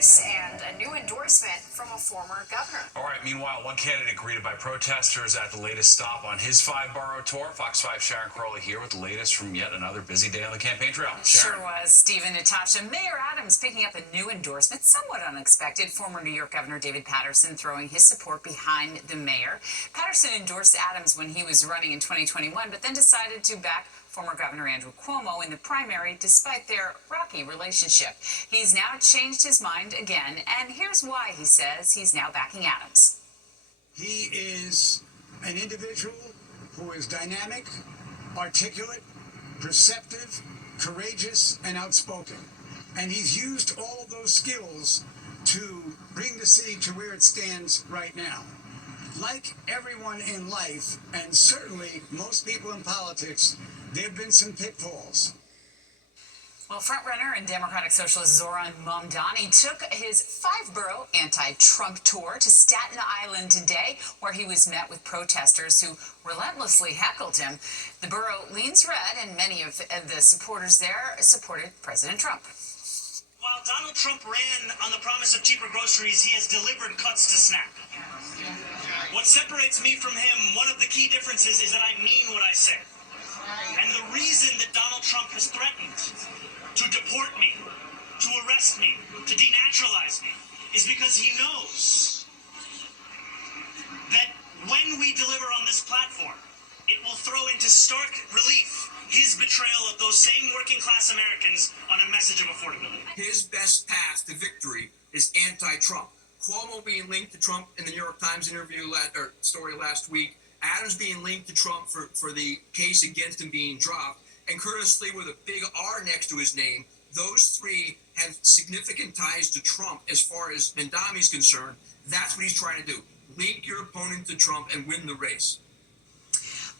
race and a new endorsement from a former governor. All right, meanwhile, one candidate greeted by protesters at the latest stop on his five-borough tour. Fox 5 Sharon Crowley here with the latest from yet another busy day on the campaign trail. Sharon. Sure was. Stephen, Natasha, Mayor Adams picking up a new endorsement, somewhat unexpected. Former New York Governor David Paterson throwing his support behind the mayor. Paterson endorsed Adams when he was running in 2021, but then decided to back former Governor Andrew Cuomo in the primary despite their rocky relationship. He's now changed his mind again, and here's why he says he's now backing Adams. He is an individual who is dynamic, articulate, perceptive, courageous, and outspoken. And he's used all of those skills to bring the city to where it stands right now. Like everyone in life, and certainly most people in politics, there have been some pitfalls. Well, frontrunner and Democratic Socialist Zoran Mamdani took his five-borough anti-Trump tour to Staten Island today, where he was met with protesters who relentlessly heckled him. The borough leans red, and many of the supporters there supported President Trump. While Donald Trump ran on the promise of cheaper groceries, he has delivered cuts to SNAP. What separates me from him, one of the key differences is that I mean what I say. And the reason that Donald Trump has threatened to deport me, to arrest me, to denaturalize me, is because he knows that when we deliver on this platform, it will throw into stark relief his betrayal of those same working-class Americans on a message of affordability. His best path to victory is anti-Trump. Cuomo being linked to Trump in the New York Times story last week, Adams being linked to Trump for the case against him being dropped, and Curtis Lee with a big R next to his name. Those three have significant ties to Trump as far as Mamdani's concerned. That's what he's trying to do. Link your opponent to Trump and win the race.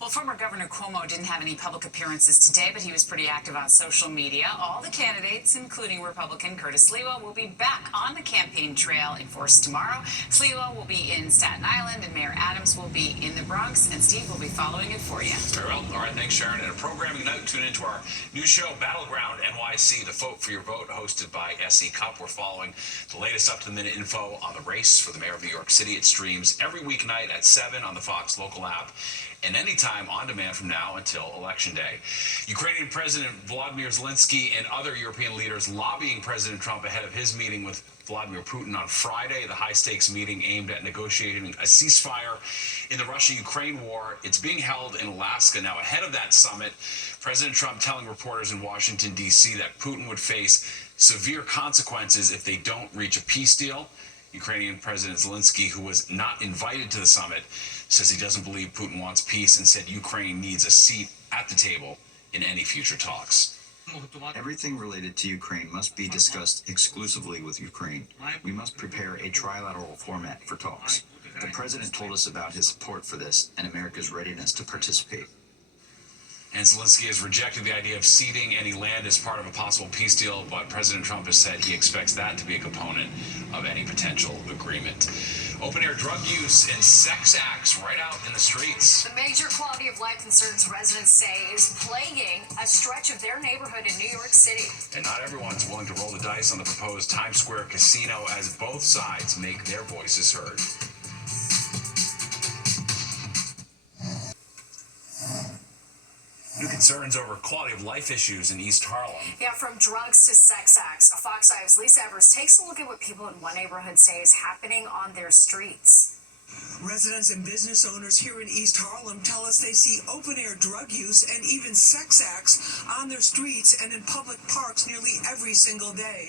Well, former Governor Cuomo didn't have any public appearances today, but he was pretty active on social media. All the candidates, including Republican Curtis Sliwa, will be back on the campaign trail in force tomorrow. Sliwa will be in Staten Island, and Mayor Adams will be in the Bronx, and Steve will be following it for you. Very well. All right, thanks, Sharon. And a programming night, tune into our new show, Battleground NYC, the Vote for Your Vote, hosted by SE Cup. We're following the latest up-to-the-minute info on the race for the mayor of New York City. It streams every weeknight at 7 on the Fox local app, and anytime on demand from now until Election Day. Ukrainian President Volodymyr Zelensky and other European leaders lobbying President Trump ahead of his meeting with Vladimir Putin on Friday, the high-stakes meeting aimed at negotiating a ceasefire in the Russia-Ukraine war. It's being held in Alaska. Now, ahead of that summit, President Trump telling reporters in Washington, D.C. that Putin would face severe consequences if they don't reach a peace deal. Ukrainian President Zelensky, who was not invited to the summit, says he doesn't believe Putin wants peace and said Ukraine needs a seat at the table in any future talks. Everything related to Ukraine must be discussed exclusively with Ukraine. We must prepare a trilateral format for talks. The president told us about his support for this and America's readiness to participate. And Zelensky has rejected the idea of ceding any land as part of a possible peace deal, but President Trump has said he expects that to be a component of any potential agreement. Open-air drug use and sex acts right out in the streets. The major quality of life concerns residents say is plaguing a stretch of their neighborhood in New York City. And not everyone's willing to roll the dice on the proposed Times Square casino as both sides make their voices heard. New concerns over quality of life issues in East Harlem. Yeah, from drugs to sex acts. Fox 5's Lisa Evers takes a look at what people in one neighborhood say is happening on their streets. Residents and business owners here in East Harlem tell us they see open-air drug use and even sex acts on their streets and in public parks nearly every single day.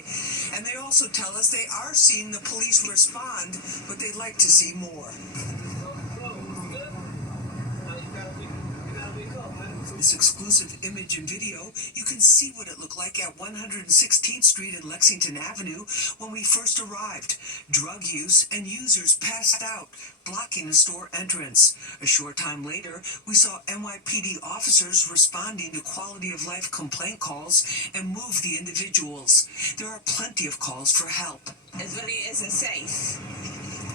And they also tell us they are seeing the police respond, but they'd like to see more. This exclusive image and video, you can see what it looked like at 116th Street and Lexington Avenue when we first arrived. Drug use and users passed out, blocking the store entrance. A short time later, we saw NYPD officers responding to quality of life complaint calls and move the individuals. There are plenty of calls for help. It really isn't safe.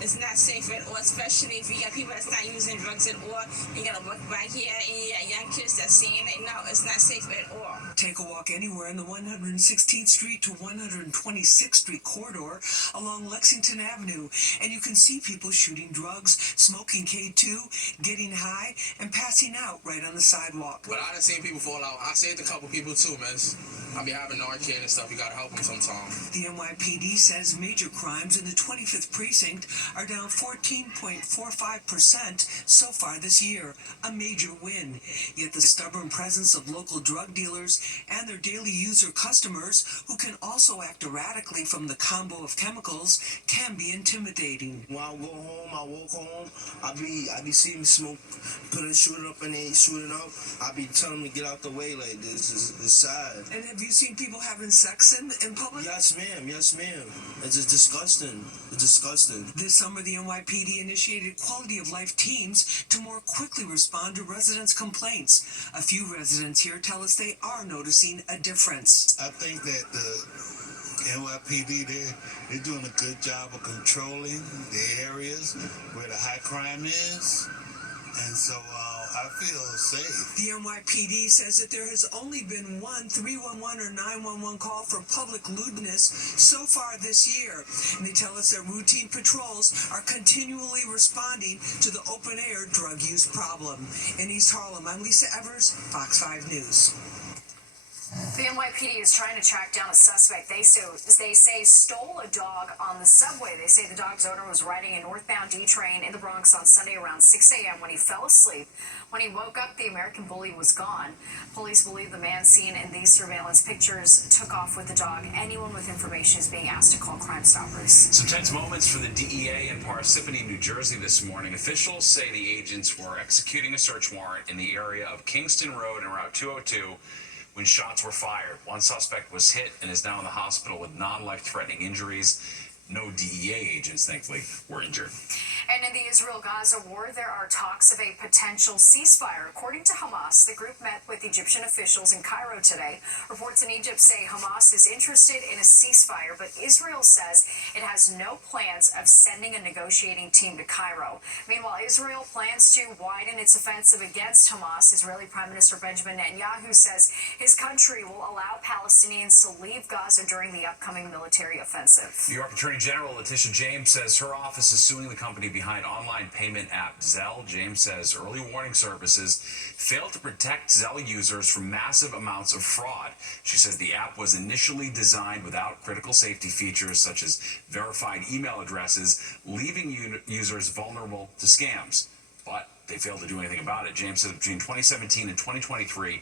It's not safe at all, especially if you got people that's not using drugs at all. You gotta look back here and you got young kids that's seeing it. No, it's not safe at all. Take a walk anywhere in the 116th Street to 126th Street corridor along Lexington Avenue, and you can see people shooting drugs, smoking K2, getting high, and passing out right on the sidewalk. But I done seen people fall out. I saved a couple people too, man. I be having Narcan and stuff. You gotta help them sometimes. The NYPD says major crimes in the 25th precinct are down 14.45% so far this year, a major win. Yet the stubborn presence of local drug dealers and their daily user customers, who can also act erratically from the combo of chemicals, can be intimidating. When I go home, I walk home, I be seeing smoke, shoot it up and they shoot it up. I be telling them to get out the way, like this is sad. And have you seen people having sex in public? Yes, ma'am. Yes, ma'am. It's just disgusting. It's disgusting. This summer, the NYPD initiated quality of life teams to more quickly respond to residents' complaints. A few residents here tell us they are noticing a difference. I think that the NYPD, they're doing a good job of controlling the areas where the high crime is. And so I feel safe. The NYPD says that there has only been one 311 or 911 call for public lewdness so far this year. And they tell us that routine patrols are continually responding to the open-air drug use problem. In East Harlem, I'm Lisa Evers, Fox 5 News. The NYPD is trying to track down a suspect they say stole a dog on the subway. They say the dog's owner was riding a northbound D train in the Bronx on Sunday around 6 a.m. when he fell asleep. When he woke up, the American Bully was gone. Police believe the man seen in these surveillance pictures took off with the dog. Anyone with information is being asked to call Crime Stoppers. Some tense moments for the DEA in Parsippany, New Jersey this morning. Officials say the agents were executing a search warrant in the area of Kingston Road and Route 202 when shots were fired. One suspect was hit and is now in the hospital with non-life-threatening injuries. No DEA agents, thankfully, were injured. And in the Israel-Gaza war, there are talks of a potential ceasefire. According to Hamas, the group met with Egyptian officials in Cairo today. Reports in Egypt say Hamas is interested in a ceasefire, but Israel says it has no plans of sending a negotiating team to Cairo. Meanwhile, Israel plans to widen its offensive against Hamas. Israeli Prime Minister Benjamin Netanyahu says his country will allow Palestinians to leave Gaza during the upcoming military offensive. New York Attorney General Letitia James says her office is suing the company behind online payment app Zelle. James says early warning services failed to protect Zelle users from massive amounts of fraud. She says the app was initially designed without critical safety features such as verified email addresses, leaving users vulnerable to scams. But they failed to do anything about it. James says between 2017 and 2023,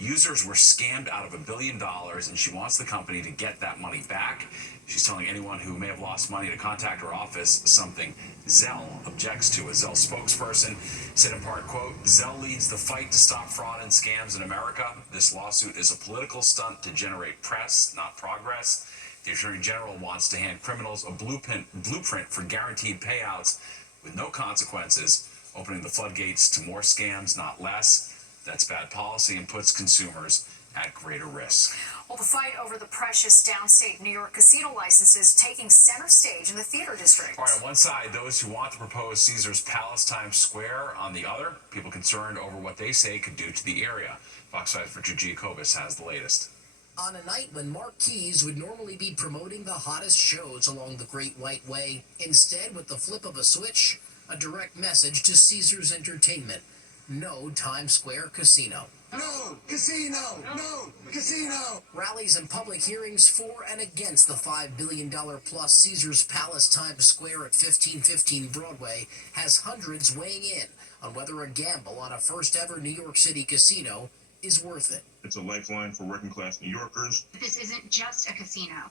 users were scammed out of $1 billion, and she wants the company to get that money back. She's telling anyone who may have lost money to contact her office, something Zelle objects to. A Zelle spokesperson said in part, quote, Zelle leads the fight to stop fraud and scams in America. This lawsuit is a political stunt to generate press, not progress. The Attorney General wants to hand criminals a blueprint for guaranteed payouts with no consequences, opening the floodgates to more scams, not less. That's bad policy and puts consumers at greater risk. Well, the fight over the precious downstate New York casino licenses taking center stage in the theater district. All right, on one side, those who want the proposed Caesars Palace Times Square. On the other, people concerned over what they say could do to the area. Fox 5's Richard Giacobis has the latest. On a night when marquees would normally be promoting the hottest shows along the Great White Way, instead, with the flip of a switch, a direct message to Caesars Entertainment: no Times Square casino. No casino! No casino! Rallies and public hearings for and against the $5 billion plus Caesars Palace Times Square at 1515 Broadway has hundreds weighing in on whether a gamble on a first ever New York City casino is worth it. It's a lifeline for working class New Yorkers. This isn't just a casino.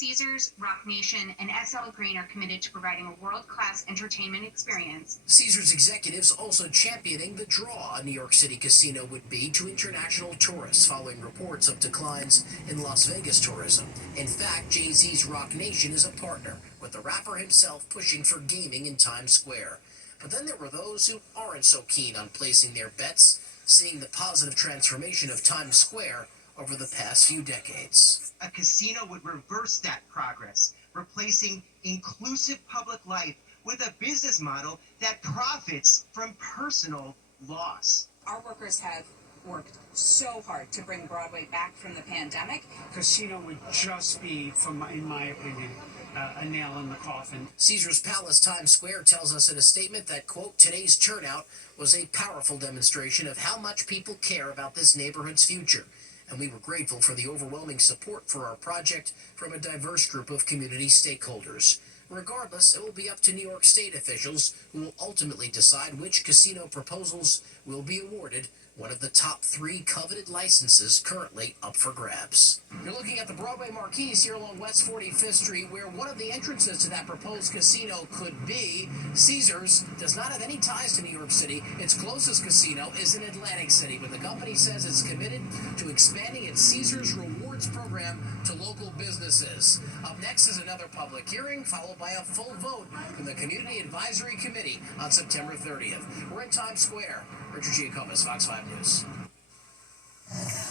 Caesars, Rock Nation, and SL Green are committed to providing a world-class entertainment experience. Caesars executives also championing the draw a New York City casino would be to international tourists following reports of declines in Las Vegas tourism. In fact, Jay-Z's Rock Nation is a partner, with the rapper himself pushing for gaming in Times Square. But then there were those who aren't so keen on placing their bets, seeing the positive transformation of Times Square over the past few decades. A casino would reverse that progress, replacing inclusive public life with a business model that profits from personal loss. Our workers have worked so hard to bring Broadway back from the pandemic. Casino would just be, in my opinion, a nail in the coffin. Caesars Palace Times Square tells us in a statement that, quote, today's turnout was a powerful demonstration of how much people care about this neighborhood's future. And we were grateful for the overwhelming support for our project from a diverse group of community stakeholders. Regardless, it will be up to New York State officials who will ultimately decide which casino proposals will be awarded, one of the top 3 coveted licenses currently up for grabs. You're looking at the Broadway Marquise here along West 45th Street, where one of the entrances to that proposed casino could be. Caesars does not have any ties to New York City. Its closest casino is in Atlantic City, but the company says it's committed to expanding its Caesars Rewards program to local businesses. Up next is another public hearing, followed by a full vote from the Community Advisory Committee on September 30th. We're in Times Square. Richard Giacobbe, Fox 5 News.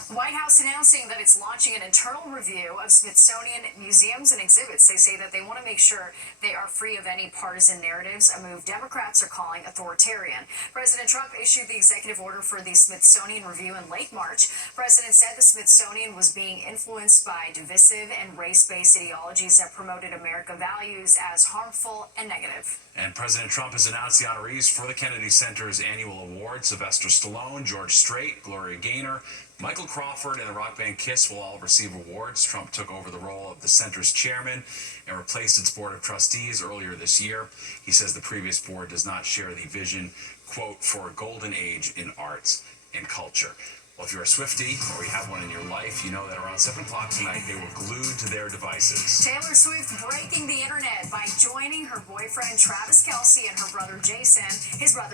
The White House announcing that it's launching an internal review of Smithsonian museums and exhibits. They say that they want to make sure they are free of any partisan narratives, a move Democrats are calling authoritarian. President Trump issued the executive order for the Smithsonian Review in late March. The president said the Smithsonian was being influenced by divisive and race-based ideologies that promoted American values as harmful and negative. And President Trump has announced the honorees for the Kennedy Center's annual award. Sylvester Stallone, George Strait, Gloria Gaynor, Michael Crawford, and the rock band Kiss will all receive awards. Trump took over the role of the center's chairman and replaced its board of trustees earlier this year. He says the previous board does not share the vision, quote, for a golden age in arts and culture. Well, if you're a Swiftie or you have one in your life, you know that around 7 o'clock tonight, they were glued to their devices. Taylor Swift breaking the internet by joining her boyfriend Travis Kelce and his brother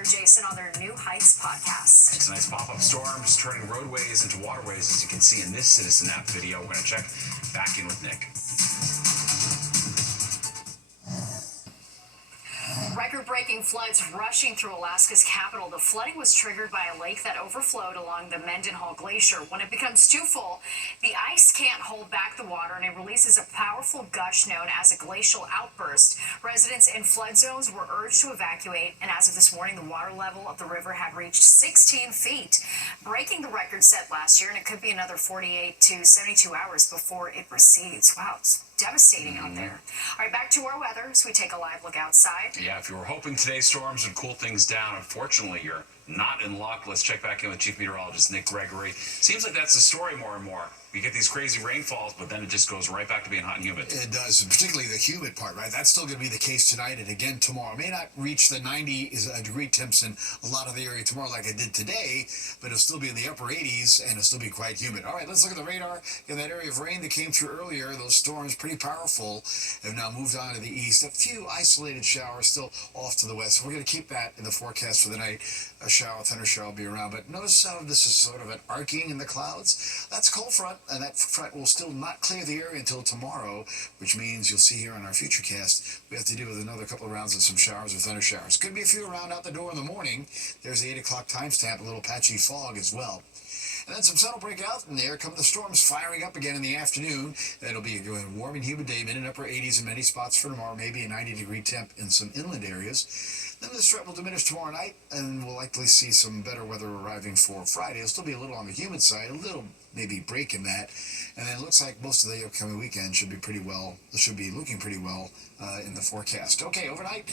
Jason, on their New Heights podcast. And tonight's pop-up storms turning roadways into waterways, as you can see in this Citizen App video. We're going to check back in with Nick. Record-breaking floods rushing through Alaska's capital. The flooding was triggered by a lake that overflowed along the Mendenhall Glacier. When it becomes too full, the ice can't hold back the water, and it releases a powerful gush known as a glacial outburst. Residents in flood zones were urged to evacuate, and as of this morning, the water level of the river had reached 16 feet, breaking the record set last year, and it could be another 48 to 72 hours before it recedes. Wow, it's devastating out there. All right, back to our weather as we take a live look outside. Yeah, if you were hoping today's storms would cool things down, unfortunately, you're not in luck. Let's check back in with Chief Meteorologist Nick Gregory. Seems like that's the story more and more. You get these crazy rainfalls, but then it just goes right back to being hot and humid. It does, particularly the humid part, right? That's still going to be the case tonight and again tomorrow. It may not reach the 90-degree temps in a lot of the area tomorrow like it did today, but it'll still be in the upper 80s and it'll still be quite humid. All right, let's look at the radar. In that area of rain that came through earlier, those storms, pretty powerful, have now moved on to the east. A few isolated showers still off to the west. So we're going to keep that in the forecast for the night. A shower, thunder shower will be around. But notice how this is sort of an arcing in the clouds. That's cold front, and that front will still not clear the area until tomorrow, which means you'll see here on our futurecast we have to deal with another couple of rounds of some showers or thunder showers. Could be a few around out the door in the morning. There's the 8 o'clock timestamp, a little patchy fog as well. And then some sun will break out, and there come the storms firing up again in the afternoon. It'll be a warm and humid day, mid and upper 80s in many spots for tomorrow, maybe a 90-degree temp in some inland areas. Then this threat will diminish tomorrow night, and we'll likely see some better weather arriving for Friday. It'll still be a little on the humid side, a little maybe break in that. And then it looks like most of the upcoming weekend should be looking pretty well in the forecast. Okay, overnight,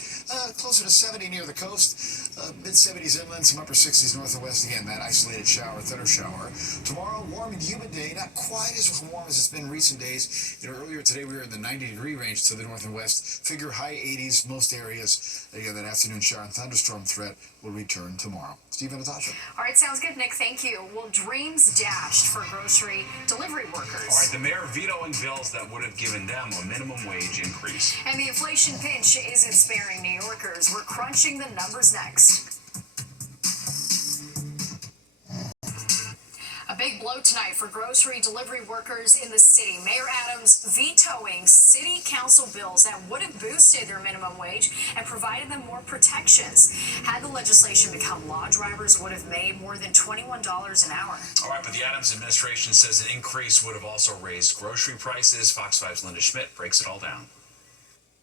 closer to 70 near the coast, mid-70s inland, some upper 60s north and west. Again, that isolated shower, thunder shower. Tomorrow, warm and humid day, not quite as warm as it's been in recent days. Earlier today we were in the 90-degree range to the north and west. Figure high 80s most areas. Again, that afternoon shower and thunderstorm threat will return tomorrow. Steve and Natasha. All right, sounds good, Nick. Thank you. Well, dreams dashed for grocery delivery workers. All right, the mayor vetoing bills that would have given them a minimum wage increase. And the inflation pinch isn't sparing New Yorkers. We're crunching the numbers next. A big blow tonight for grocery delivery workers in the city. Mayor Adams vetoing city council bills that would have boosted their minimum wage and provided them more protections. Had the legislation become law, drivers would have made more than $21 an hour. All right, but the Adams administration says an increase would have also raised grocery prices. Fox 5's Linda Schmidt breaks it all down.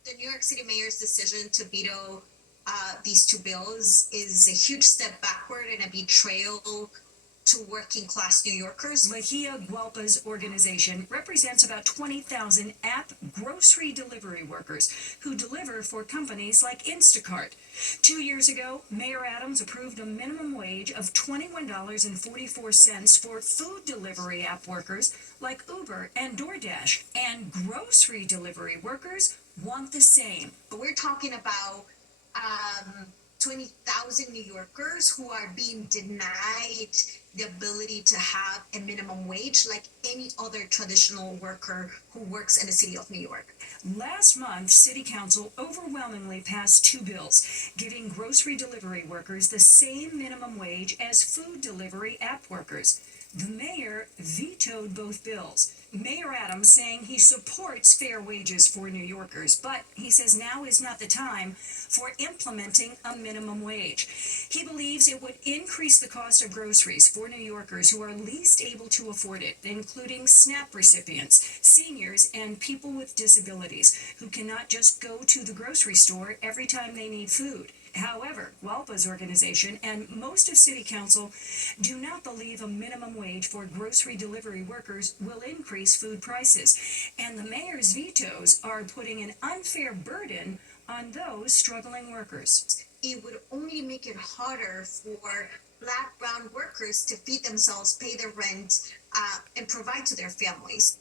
The New York City mayor's decision to veto these two bills is a huge step backward and a betrayal to working class New Yorkers. Lahia Gualpa's organization represents about 20,000 app grocery delivery workers who deliver for companies like Instacart. 2 years ago, Mayor Adams approved a minimum wage of $21.44 for food delivery app workers like Uber and DoorDash, and grocery delivery workers want the same. But we're talking about 20,000 New Yorkers who are being denied the ability to have a minimum wage like any other traditional worker who works in the city of New York. Last month, City Council overwhelmingly passed two bills giving grocery delivery workers the same minimum wage as food delivery app workers. The mayor vetoed both bills. Mayor Adams saying he supports fair wages for New Yorkers, but he says now is not the time for implementing a minimum wage. He believes it would increase the cost of groceries for New Yorkers who are least able to afford it, including SNAP recipients, seniors, and people with disabilities who cannot just go to the grocery store every time they need food. However, Gualpa's organization and most of City Council do not believe a minimum wage for grocery delivery workers will increase food prices, and the mayor's vetoes are putting an unfair burden on those struggling workers. It would only make it harder for Black, brown workers to feed themselves, pay their rent, and provide to their families.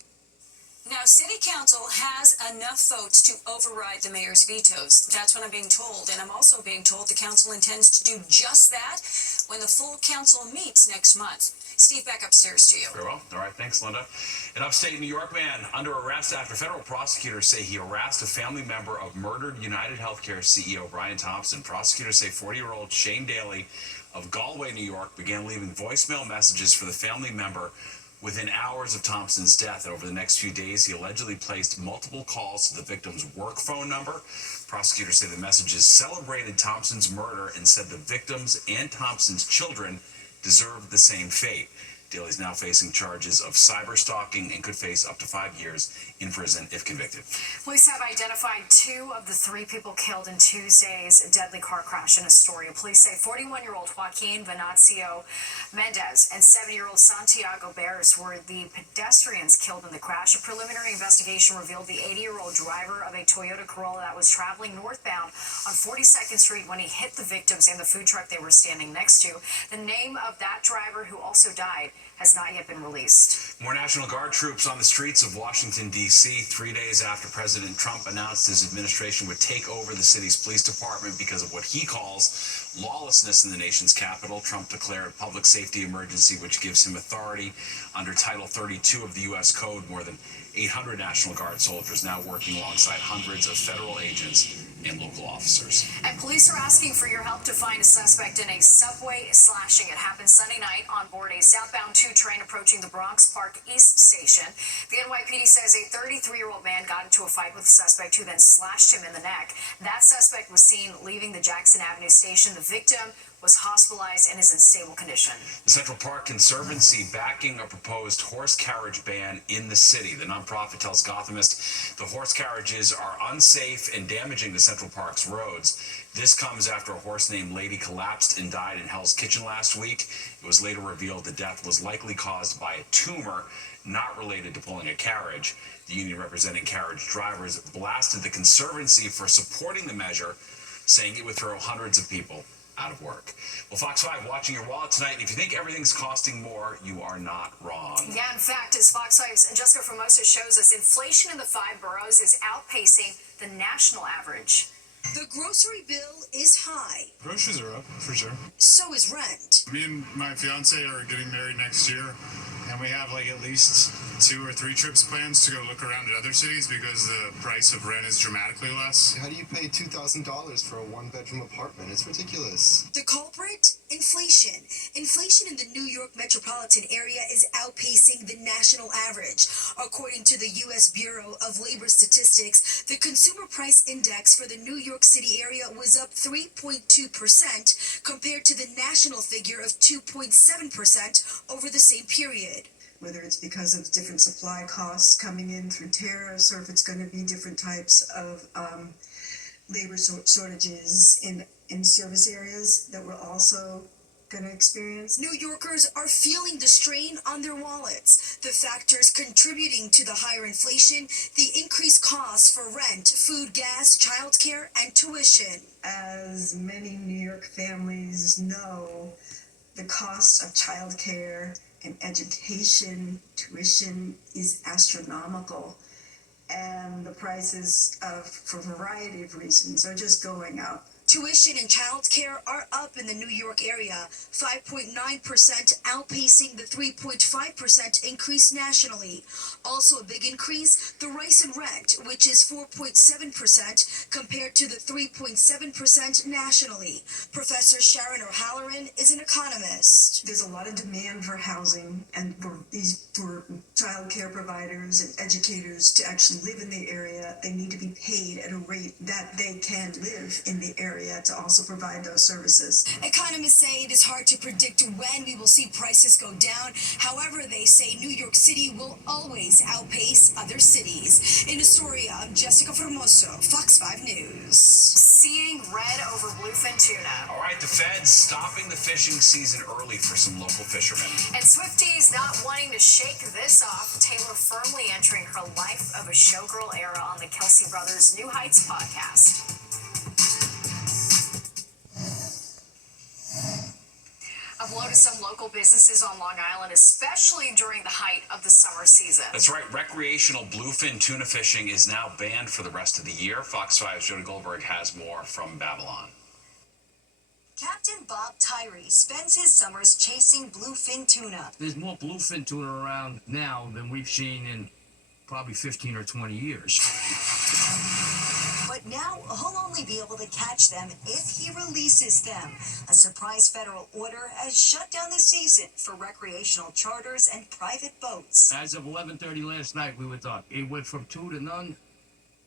Now, City Council has enough votes to override the mayor's vetoes. That's what I'm being told. And I'm also being told the council intends to do just that when the full council meets next month. Steve, back upstairs to you. Very well. All right. Thanks, Linda. An upstate New York man under arrest after federal prosecutors say he harassed a family member of murdered United Healthcare CEO Brian Thompson. Prosecutors say 40-year-old Shane Daly of Galway, New York, began leaving voicemail messages for the family member within hours of Thompson's death. Over the next few days, he allegedly placed multiple calls to the victim's work phone number. Prosecutors say the messages celebrated Thompson's murder and said the victims and Thompson's children deserved the same fate. Daly's now facing charges of cyber stalking and could face up to 5 years in prison if convicted. Police have identified 2 of the 3 people killed in Tuesday's deadly car crash in Astoria. Police say 41-year-old Joaquin Venancio Mendez and 7-year-old Santiago Barris were the pedestrians killed in the crash. A preliminary investigation revealed the 80-year-old driver of a Toyota Corolla that was traveling northbound on 42nd Street when he hit the victims and the food truck they were standing next to. The name of that driver, who also died, has not yet been released. More National Guard troops on the streets of Washington, D.C., 3 days after President Trump announced his administration would take over the city's police department because of what he calls lawlessness in the nation's capital. Trump declared a public safety emergency, which gives him authority under Title 32 of the U.S. Code. More than 800 National Guard soldiers now working alongside hundreds of federal agents and local officers. And police are asking for your help to find a suspect in a subway slashing. It happened Sunday night on board a southbound 2 train approaching the Bronx Park East Station. The NYPD says a 33-year-old man got into a fight with the suspect who then slashed him in the neck. That suspect was seen leaving the Jackson Avenue station. The victim was hospitalized and is in stable condition. The Central Park Conservancy backing a proposed horse carriage ban in the city. The nonprofit tells Gothamist the horse carriages are unsafe and damaging the Central Park's roads. This comes after a horse named Lady collapsed and died in Hell's Kitchen last week. It was later revealed the death was likely caused by a tumor not related to pulling a carriage. The union representing carriage drivers blasted the Conservancy for supporting the measure, saying it would throw hundreds of people out of work. Well, Fox 5 watching your wallet tonight, and if you think everything's costing more, you are not wrong. Yeah, in fact, as Fox 5's Jessica Formosa shows us, inflation in the 5 boroughs is outpacing the national average. The grocery bill is high. Groceries are up, for sure. So is rent. Me and my fiance are getting married next year, and we have like at least 2 or 3 trips planned to go look around at other cities because the price of rent is dramatically less. How do you pay $2,000 for a 1-bedroom apartment? It's ridiculous. The culprit? Inflation. Inflation in the New York metropolitan area is outpacing the national average. According to the U.S. Bureau of Labor Statistics, the consumer price index for the New York City area was up 3.2% compared to the national figure of 2.7% over the same period. whether it's because of different supply costs coming in through tariffs, or if it's going to be different types of labor shortages in service areas that we're also going to experience. New Yorkers are feeling the strain on their wallets. The factors contributing to the higher inflation, the increased costs for rent, food, gas, childcare, and tuition. As many New York families know, the cost of childcare and education, tuition is astronomical. And the prices for a variety of reasons, are just going up. Tuition and childcare are up in the New York area, 5.9% outpacing the 3.5% increase nationally. Also a big increase, the rise in rent, which is 4.7% compared to the 3.7% nationally. Professor Sharon O'Halloran is an economist. There's a lot of demand for housing and for child care providers and educators to actually live in the area. They need to be paid at a rate that they can live in the area to also provide those services. Economists say it is hard to predict when we will see prices go down. However, they say New York City will always outpace other cities. In Astoria, I'm Jessica Formoso, Fox 5 News. Seeing red over bluefin tuna. All right, the feds stopping the fishing season early for some local fishermen. And Swifties not wanting to shake this off. Taylor firmly entering her life of a showgirl era on the Kelsey Brothers New Heights podcast. A blow to some local businesses on Long Island, especially during the height of the summer season. That's right. Recreational bluefin tuna fishing is now banned for the rest of the year. Fox 5's Jody Goldberg has more from Babylon. Captain Bob Tyree spends his summers chasing bluefin tuna. There's more bluefin tuna around now than we've seen in probably 15 or 20 years. But now he'll only be able to catch them if he releases them. A surprise federal order has shut down the season for recreational charters and private boats. As of 11:30 last night, we were talking. It went from 2 to none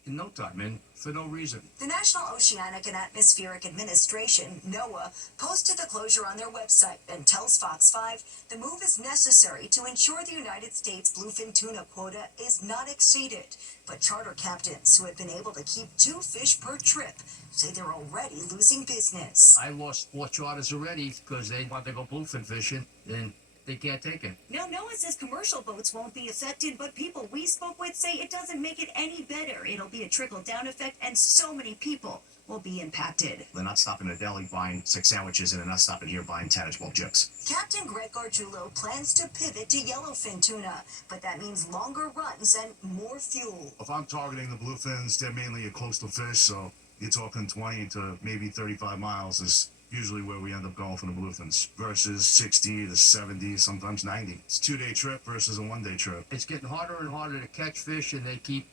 in no time, man, for no reason. The National Oceanic and Atmospheric Administration, NOAA, posted the closure on their website and tells Fox 5 the move is necessary to ensure the United States bluefin tuna quota is not exceeded. But charter captains who have been able to keep 2 fish per trip say they're already losing business. I lost 4 charters already because they want to go bluefin fishing, and they can't take it. Now, NOAA says commercial boats won't be affected, but people we spoke with say it doesn't make it any better. It'll be a trickle-down effect, and so many people will be impacted. They're not stopping at a deli buying 6 sandwiches, and they're not stopping here buying 10 or 12 chips. Captain Greg Gargiulo plans to pivot to yellowfin tuna, but that means longer runs and more fuel. If I'm targeting the bluefins, they're mainly a coastal fish, so you're talking 20 to maybe 35 miles is usually where we end up going for the bluefins, versus 60 to 70, sometimes 90. It's a 2-day trip versus a 1-day trip. It's getting harder and harder to catch fish, and they keep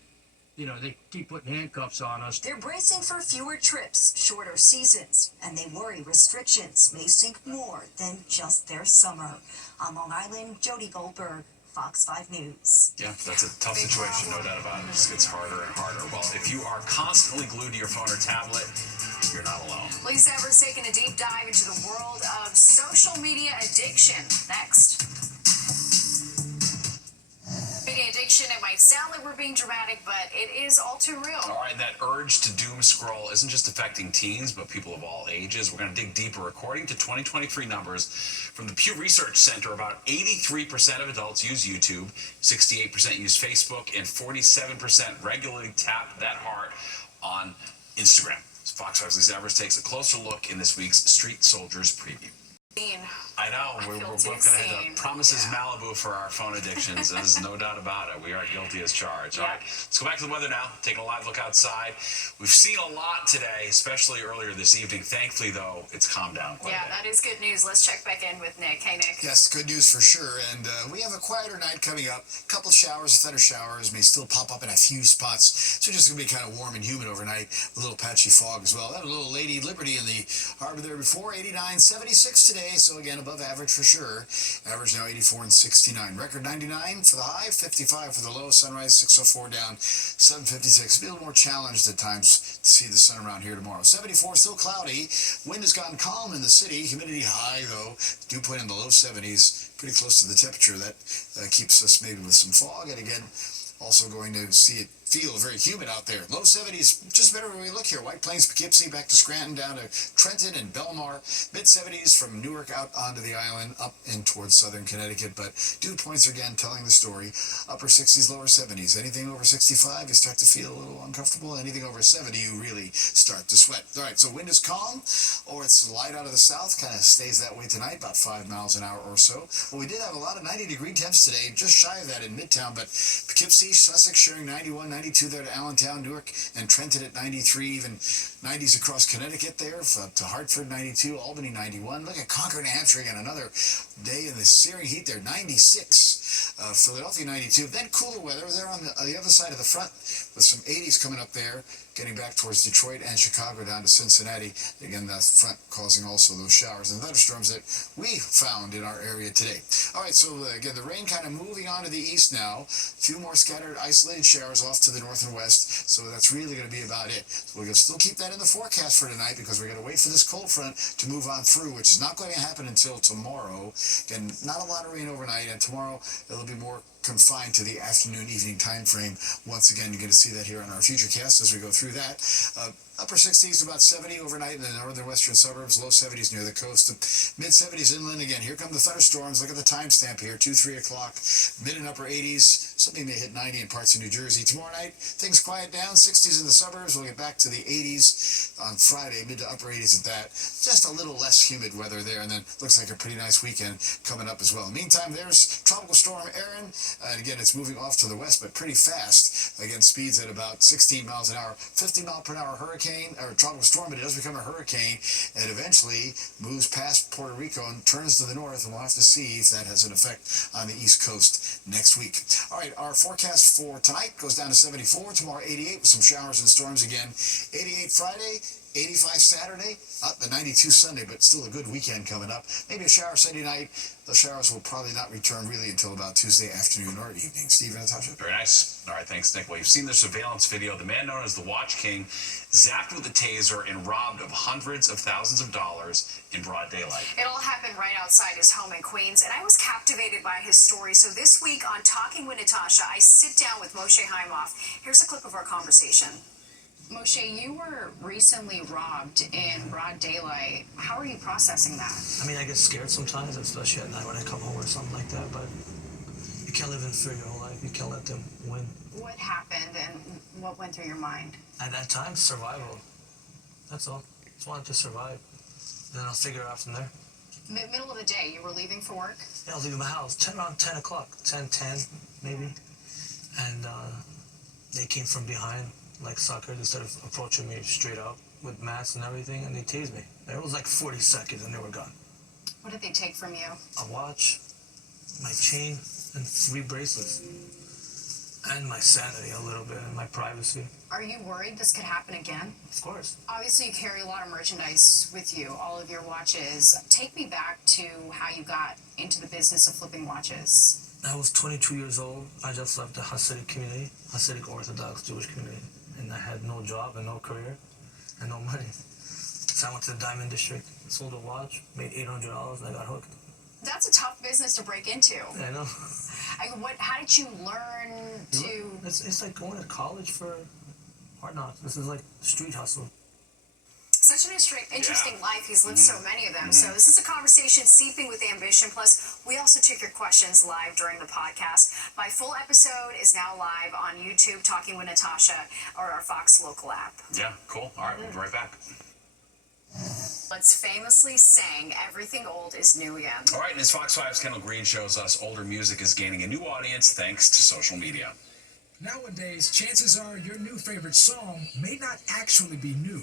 putting handcuffs on us. They're bracing for fewer trips, shorter seasons, and they worry restrictions may sink more than just their summer. On Long Island, Jody Goldberg, Fox 5 News. Yeah, that's a tough situation, no doubt about it. It just gets harder and harder. Well, if you are constantly glued to your phone or tablet, you're not alone. Lisa Ever's taking a deep dive into the world of social media addiction. Next. Speaking of addiction, it might sound like we're being dramatic, but it is all too real. All right, that urge to doom scroll isn't just affecting teens, but people of all ages. We're going to dig deeper. According to 2023 numbers from the Pew Research Center, about 83% of adults use YouTube, 68% use Facebook, and 47% regularly tap that heart on Instagram. Fox 5's Lisa Evers takes a closer look in this week's Street Soldiers preview. I know, we're both going to have to Promises Malibu for our phone addictions. There's no doubt about it. We are guilty as charged. All right, let's go back to the weather now. Taking a live look outside. We've seen a lot today, especially earlier this evening. Thankfully, though, it's calmed down quite a bit. That is good news. Let's check back in with Nick. Hey, Nick. Yes, good news for sure. And we have a quieter night coming up. A couple showers, thunder showers may still pop up in a few spots. So just going to be kind of warm and humid overnight. A little patchy fog as well. Had a little Lady Liberty in the harbor there before. 89, 76 today. So again, above average for sure. Average now 84 and 69. Record 99 for the high, 55 for the low. Sunrise 604 down, 756. Be a little more challenged at times to see the sun around here tomorrow. 74 still cloudy. Wind has gotten calm in the city. Humidity high though. Dew point in the low 70s. pretty close to the temperature. That keeps us maybe with some fog, and again, also going to see it feel very humid out there. Low 70s, just better when we look here. White Plains, Poughkeepsie, back to Scranton, down to Trenton and Belmar. Mid 70s from Newark out onto the island, up and towards southern Connecticut. But dew points again telling the story. Upper 60s, lower 70s. Anything over 65, you start to feel a little uncomfortable. Anything over 70, you really start to sweat. All right, so wind is calm, or it's light out of the south. Kind of stays that way tonight, about 5 miles an hour or so. Well, we did have a lot of 90-degree temps today, just shy of that in Midtown, but Poughkeepsie, Sussex sharing 91, 92 there to Allentown, Newark, and Trenton at 93, even 90s across Connecticut there, up to Hartford 92, Albany 91. Look at Concord, New Hampshire again, another day in the searing heat there, 96. Philadelphia 92. Then cooler weather there on the other side of the front with some 80s coming up there, getting back towards Detroit and Chicago down to Cincinnati. Again, that front causing also those showers and thunderstorms that we found in our area today. All right, so again, the rain kind of moving on to the east now. A few more scattered, isolated showers off to the north and west, so that's really going to be about it. So we're going to still keep that in the forecast for tonight because we're going to wait for this cold front to move on through, which is not going to happen until tomorrow. Again, not a lot of rain overnight, and tomorrow it'll be more confined to the afternoon, evening time frame. Once again, you're going to see that here on our Futurecast as we go through that. Upper 60s, about 70 overnight in the northern western suburbs, low 70s near the coast, mid 70s inland. Again, here come the thunderstorms. Look at the timestamp here, 2-3 o'clock. Mid and upper 80s. Something may hit 90 in parts of New Jersey. Tomorrow night, things quiet down. 60s in the suburbs. We'll get back to the 80s on Friday, mid to upper 80s at that. Just a little less humid weather there, and then looks like a pretty nice weekend coming up as well. Meantime, there's Tropical Storm Erin, and again, it's moving off to the west, but pretty fast. Again, speeds at about 16 miles an hour, 50 mile per hour hurricane, or tropical storm, but it does become a hurricane, and eventually moves past Puerto Rico and turns to the north, and we'll have to see if that has an effect on the East Coast next week. All right, our forecast for tonight goes down to 74, tomorrow 88 with some showers and storms again, 88 Friday, 85 Saturday, up to 92 Sunday, but still a good weekend coming up. Maybe a shower Sunday night. The showers will probably not return really until about Tuesday afternoon or evening. Steve and Natasha. Very nice. All right, thanks, Nick. Well, you've seen the surveillance video. The man known as the Watch King zapped with a taser and robbed of hundreds of thousands of dollars in broad daylight. It all happened right outside his home in Queens, and I was captivated by his story. So this week on Talking with Natasha, I sit down with Moshe Haimoff. Here's a clip of our conversation. Moshe, you were recently robbed in broad daylight. How are you processing that? I mean, I get scared sometimes, especially at night when I come home or something like that, but you can't live in fear your whole life. You can't let them win. What happened and what went through your mind? At that time, survival. That's all. Just wanted to survive. Then I'll figure it out from there. Middle of the day, you were leaving for work? Yeah, I was leaving my house around 10 o'clock, 10 maybe. And they came from behind, like suckers. They started approaching me straight up with masks and everything, and they tased me. It was like 40 seconds, and they were gone. What did they take from you? A watch, my chain, and 3 bracelets. And my sanity a little bit, and my privacy. Are you worried this could happen again? Of course. Obviously, you carry a lot of merchandise with you, all of your watches. Take me back to how you got into the business of flipping watches. I was 22 years old. I just left the Hasidic community, Hasidic Orthodox Jewish community. And I had no job and no career and no money. So I went to the Diamond District, sold a watch, made $800, and I got hooked. That's a tough business to break into. Yeah, I know. How did you learn to... It's like going to college for hard knocks. This is like street hustle. Such an interesting life. He's lived so many of them. So this is a conversation seeping with ambition. Plus, we also took your questions live during the podcast. My full episode is now live on YouTube, Talking with Natasha, or our Fox local app. Yeah, cool. All right, we'll be right back. Let's famously sang Everything Old is New Again. All right, and as Fox 5's Kendall Green shows us, older music is gaining a new audience thanks to social media. Nowadays, chances are your new favorite song may not actually be new.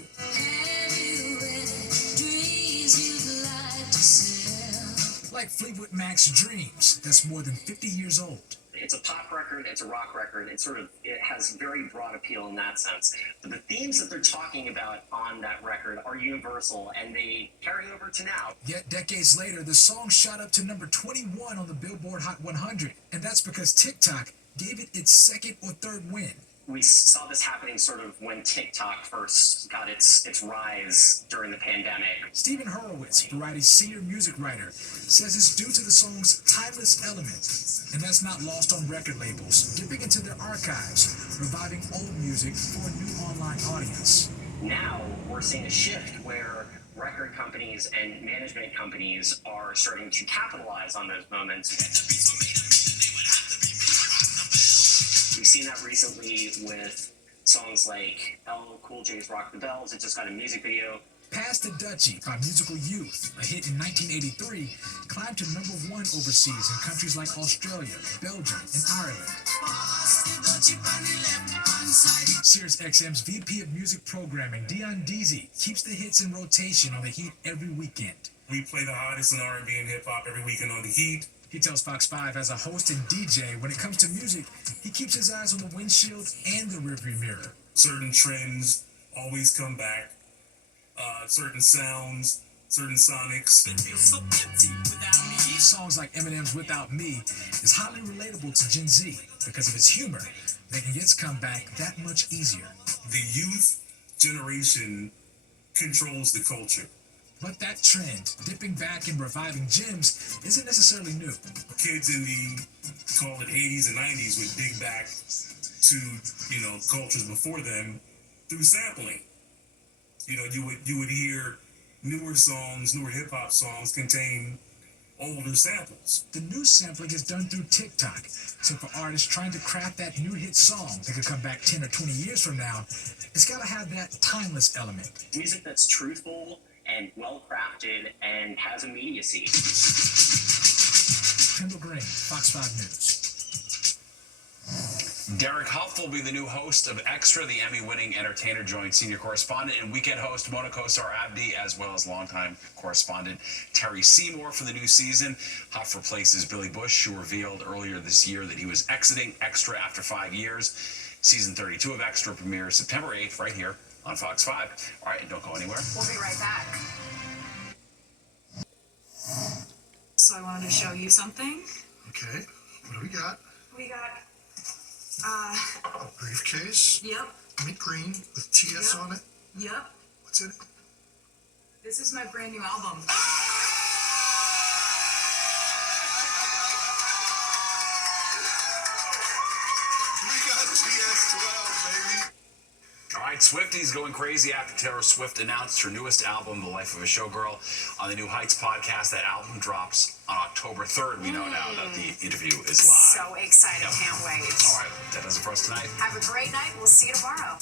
Like Fleetwood Mac's Dreams, that's more than 50 years old. It's a pop record, it's a rock record, it has very broad appeal in that sense. But the themes that they're talking about on that record are universal, and they carry over to now. Yet decades later, the song shot up to number 21 on the Billboard Hot 100, and that's because TikTok gave it its second or third win. we saw this happening sort of when TikTok first got its rise during the pandemic. Stephen Horowitz, Variety's senior music writer, says it's due to the song's timeless element, and that's not lost on record labels, dipping into their archives, reviving old music for a new online audience. Now we're seeing a shift where record companies and management companies are starting to capitalize on those moments. We've seen that recently with songs like LL Cool J's Rock the Bells. It just got a music video. Pass the Dutchie by Musical Youth, a hit in 1983, climbed to #1 overseas in countries like Australia, Belgium, and Ireland. Sirius XM's VP of Music Programming, Dion Deasy, keeps the hits in rotation on the Heat every weekend. We play the hottest in R&B and hip-hop every weekend on the Heat. He tells Fox 5 as a host and DJ, when it comes to music, he keeps his eyes on the windshield and the rearview mirror. Certain trends always come back. Certain sounds, certain sonics. Songs like Eminem's Without Me is highly relatable to Gen Z because of its humor, making its comeback that much easier. The youth generation controls the culture. But that trend, dipping back and reviving gems, isn't necessarily new. Kids in the, call it 80s and 90s would dig back to, cultures before them through sampling. You would hear newer songs, newer hip-hop songs contain older samples. The new sampling is done through TikTok. So for artists trying to craft that new hit song that could come back 10 or 20 years from now, it's got to have that timeless element. Music that's truthful and well-crafted and has immediacy. Kendall Green, Fox 5 News. Derek Huff will be the new host of Extra. The Emmy-winning entertainer joined senior correspondent and weekend host Mona Kosar Abdi, as well as longtime correspondent Terry Seymour for the new season. Huff replaces Billy Bush, who revealed earlier this year that he was exiting Extra after 5 years. Season 32 of Extra premieres September 8th right here on Fox 5. All right, and don't go anywhere. We'll be right back. So I wanted to show you something. Okay, what do we got? We got, A briefcase. Yep. Mint green with TS on it. Yep. What's in it? This is my brand new album. We got TS12, baby. All right, Swifties going crazy after Taylor Swift announced her newest album, The Life of a Showgirl, on the New Heights podcast. That album drops on October 3rd. We know now that the interview is live. So excited, can't wait. All right, that does it for us tonight. Have a great night. We'll see you tomorrow.